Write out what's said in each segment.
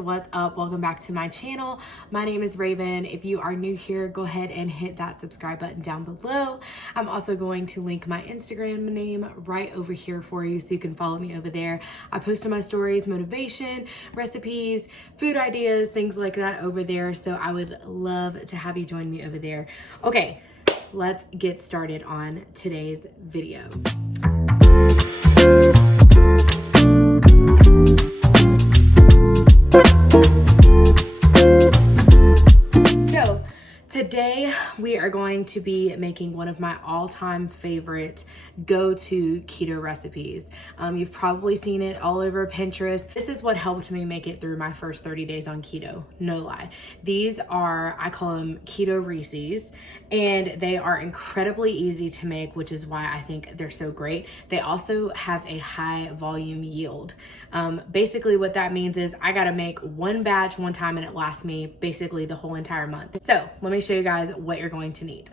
what's up? Welcome back to my channel. My name is Raven. If you are new here, go ahead and hit that subscribe button down below. I'm also going to link my Instagram name right over here for you so you can follow me over there. I post on my stories motivation, recipes, food ideas, things like that over there, so I would love to have you join me over there. Okay, let's get started on today's video. Today we are going to be making one of my all-time favorite go-to keto recipes. You've probably seen it all over Pinterest. This is what helped me make it through my first 30 days on keto, no lie. These are, I call them keto Reese's, and they are incredibly easy to make, which is why I think they're so great. They also have a high volume yield. Basically what that means is I gotta make one batch one time and it lasts me basically the whole entire month. So let me show you guys what you're going to need.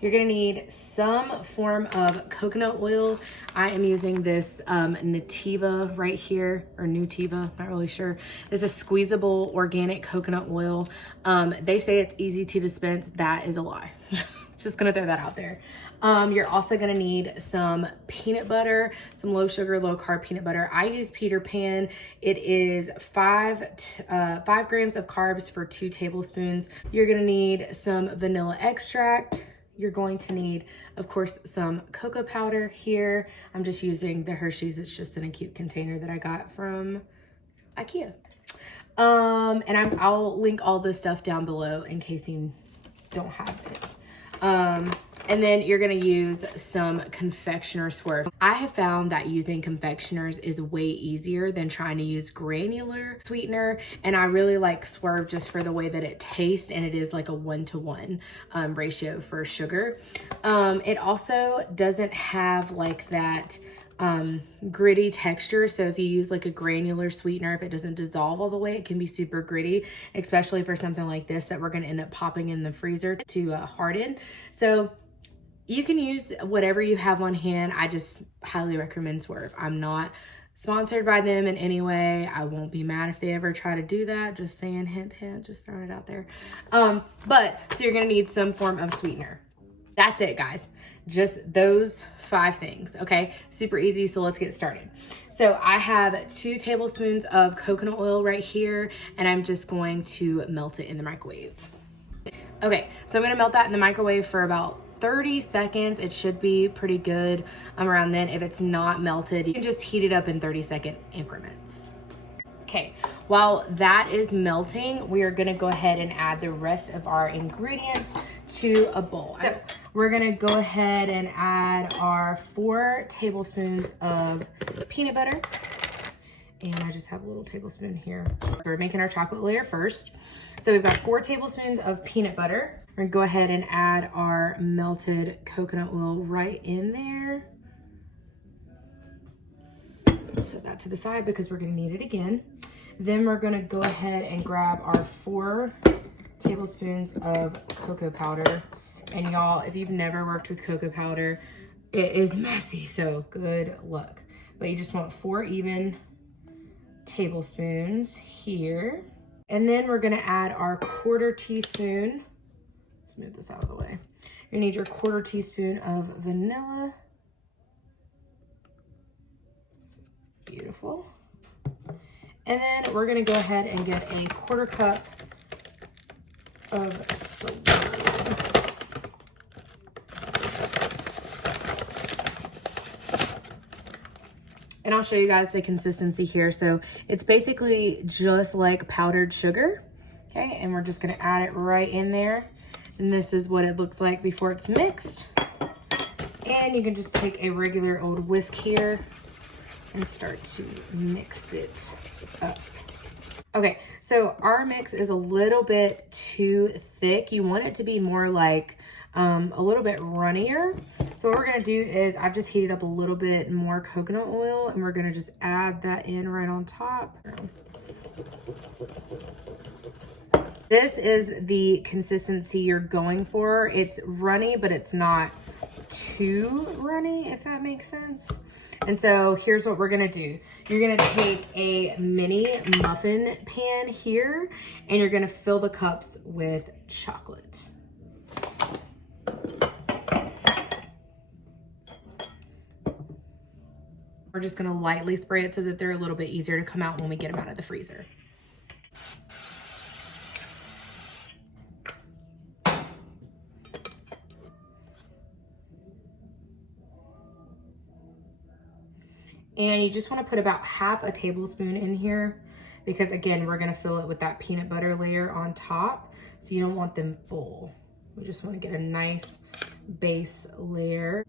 You're gonna need some form of coconut oil. I am using this Nativa right here, or Nutiva, not really sure. This is squeezable organic coconut oil. They say it's easy to dispense. That is a lie. Just gonna throw that out there. You're also gonna need some peanut butter, some low sugar, low carb peanut butter. I use Peter Pan. It is 5 grams of carbs for 2 tablespoons. You're gonna need some vanilla extract. You're going to need, of course, some cocoa powder here. I'm just using the Hershey's. It's just in a cute container that I got from IKEA. And I'll link all this stuff down below in case you don't have it. And then you're gonna use some confectioner Swerve. I have found that using confectioners is way easier than trying to use granular sweetener, and I really like Swerve just for the way that it tastes, and it is like a 1-to-1 ratio for sugar. It also doesn't have like that gritty texture, so if you use like a granular sweetener, if it doesn't dissolve all the way, it can be super gritty, especially for something like this that we're going to end up popping in the freezer to harden. So you can use whatever you have on hand. I just highly recommend Swerve. I'm not sponsored by them in any way. I won't be mad if they ever try to do that. Just saying, hint, hint, just throwing it out there. But so you're going to need some form of sweetener. That's it, guys. Just those 5 things, okay? Super easy, so let's get started. So I have 2 tablespoons of coconut oil right here, and I'm just going to melt it in the microwave. Okay, so I'm gonna melt that in the microwave for about 30 seconds. It should be pretty good around then. If it's not melted, you can just heat it up in 30-second increments. Okay, while that is melting, we are gonna go ahead and add the rest of our ingredients to a bowl. So we're gonna go ahead and add our 4 tablespoons of peanut butter. And I just have a little tablespoon here. We're making our chocolate layer first. So we've got 4 tablespoons of peanut butter. We're gonna go ahead and add our melted coconut oil right in there. Set that to the side because we're gonna need it again. Then we're gonna go ahead and grab our 4 tablespoons of cocoa powder. And y'all, if you've never worked with cocoa powder, it is messy, so good luck. But you just want 4 even tablespoons here. And then we're gonna add our 1/4 teaspoon. Let's move this out of the way. You're gonna need your 1/4 teaspoon of vanilla. Beautiful. And then we're gonna go ahead and get a 1/4 cup of soda. And I'll show you guys the consistency here. So it's basically just like powdered sugar, okay? And we're just gonna add it right in there. And this is what it looks like before it's mixed. And you can just take a regular old whisk here and start to mix it up. Okay, so our mix is a little bit too thick. You want it to be more like a little bit runnier. So what we're gonna do is I've just heated up a little bit more coconut oil, and we're gonna just add that in right on top. This is the consistency you're going for. It's runny, but it's not too runny, if that makes sense. And so here's what we're gonna do. You're gonna take a mini muffin pan here and you're gonna fill the cups with chocolate. We're just gonna lightly spray it so that they're a little bit easier to come out when we get them out of the freezer. And you just want to put about half a tablespoon in here because again, we're going to fill it with that peanut butter layer on top. So you don't want them full. We just want to get a nice base layer.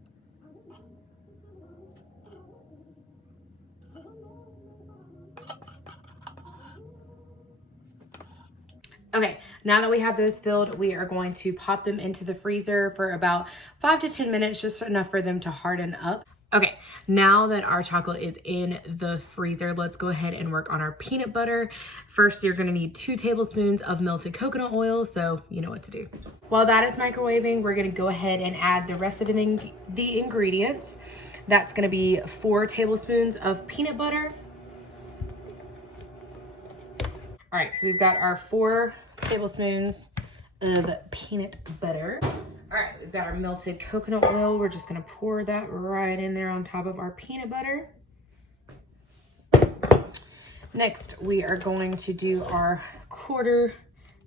Okay, now that we have those filled, we are going to pop them into the freezer for about 5 to 10 minutes, just enough for them to harden up. Okay, now that our chocolate is in the freezer, let's go ahead and work on our peanut butter. First, you're gonna need 2 tablespoons of melted coconut oil, so you know what to do. While that is microwaving, we're gonna go ahead and add the rest of the ingredients. That's gonna be 4 tablespoons of peanut butter. All right, so we've got our 4 tablespoons of peanut butter. All right, we've got our melted coconut oil. We're just gonna pour that right in there on top of our peanut butter. Next, we are going to do our 1/4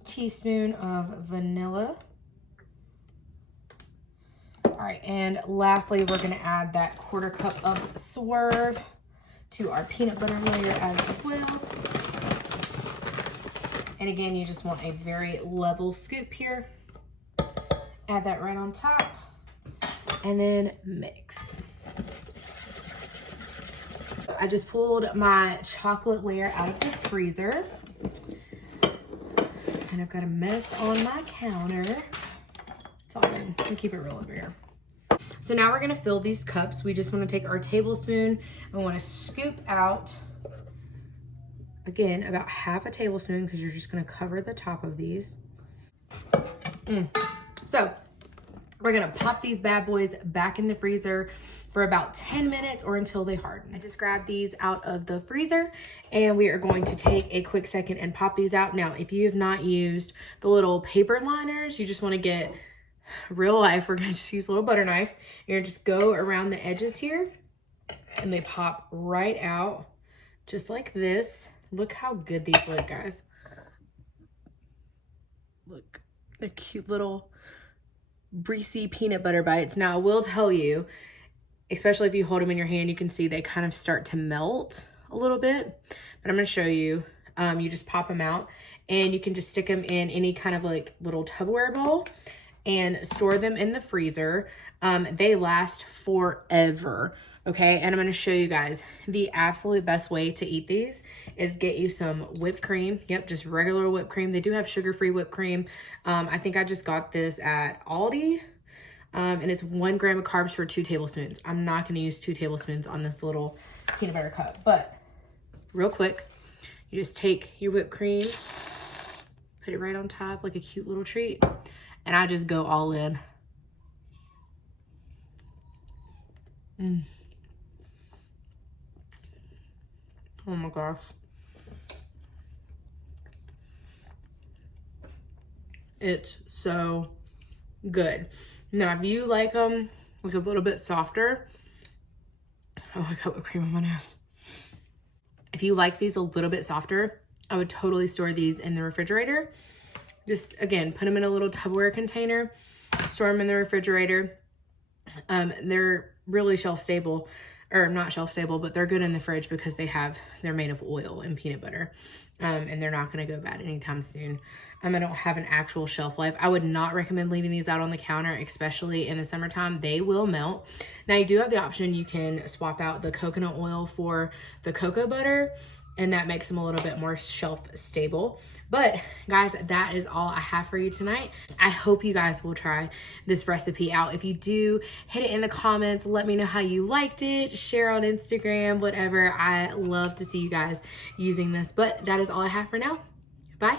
teaspoon of vanilla. All right, and lastly, we're gonna add that 1/4 cup of Swerve to our peanut butter layer as well. And again, you just want a very level scoop here. Add that right on top and then mix. I just pulled my chocolate layer out of the freezer and I've got a mess on my counter. It's all good. We'll keep it real over here. So now we're gonna fill these cups. We just wanna take our tablespoon and we wanna scoop out, again, about half a tablespoon because you're just gonna cover the top of these. So we're gonna pop these bad boys back in the freezer for about 10 minutes or until they harden. I just grabbed these out of the freezer and we are going to take a quick second and pop these out. Now, if you have not used the little paper liners, you just wanna get real life, we're gonna just use a little butter knife. You're gonna just go around the edges here and they pop right out just like this. Look how good these look, guys. Look, they're cute little greasy peanut butter bites. Now, I will tell you, especially if you hold them in your hand, you can see they kind of start to melt a little bit, but I'm gonna show you. You just pop them out and you can just stick them in any kind of like little Tupperware bowl and store them in the freezer. They last forever. Okay, and I'm gonna show you guys the absolute best way to eat these is get you some whipped cream. Yep, just regular whipped cream. They do have sugar-free whipped cream. I think I just got this at Aldi, and it's 1 gram of carbs for 2 tablespoons. I'm not gonna use 2 tablespoons on this little peanut butter cup, but real quick, you just take your whipped cream, put it right on top like a cute little treat, and I just go all in. Oh my gosh. It's so good. Now, if you like them with a little bit softer, oh, I got whipped cream on my nose. If you like these a little bit softer, I would totally store these in the refrigerator. Just, again, put them in a little Tupperware container, store them in the refrigerator. They're really shelf stable. Or not shelf stable, but they're good in the fridge because they're made of oil and peanut butter. And they're not gonna go bad anytime soon. I don't have an actual shelf life. I would not recommend leaving these out on the counter, especially in the summertime. They will melt. Now you do have the option, you can swap out the coconut oil for the cocoa butter, and that makes them a little bit more shelf stable. But guys, that is all I have for you tonight. I hope you guys will try this recipe out. If you do, hit it in the comments. Let me know how you liked it. Share on Instagram, whatever. I love to see you guys using this. But that is all I have for now. Bye.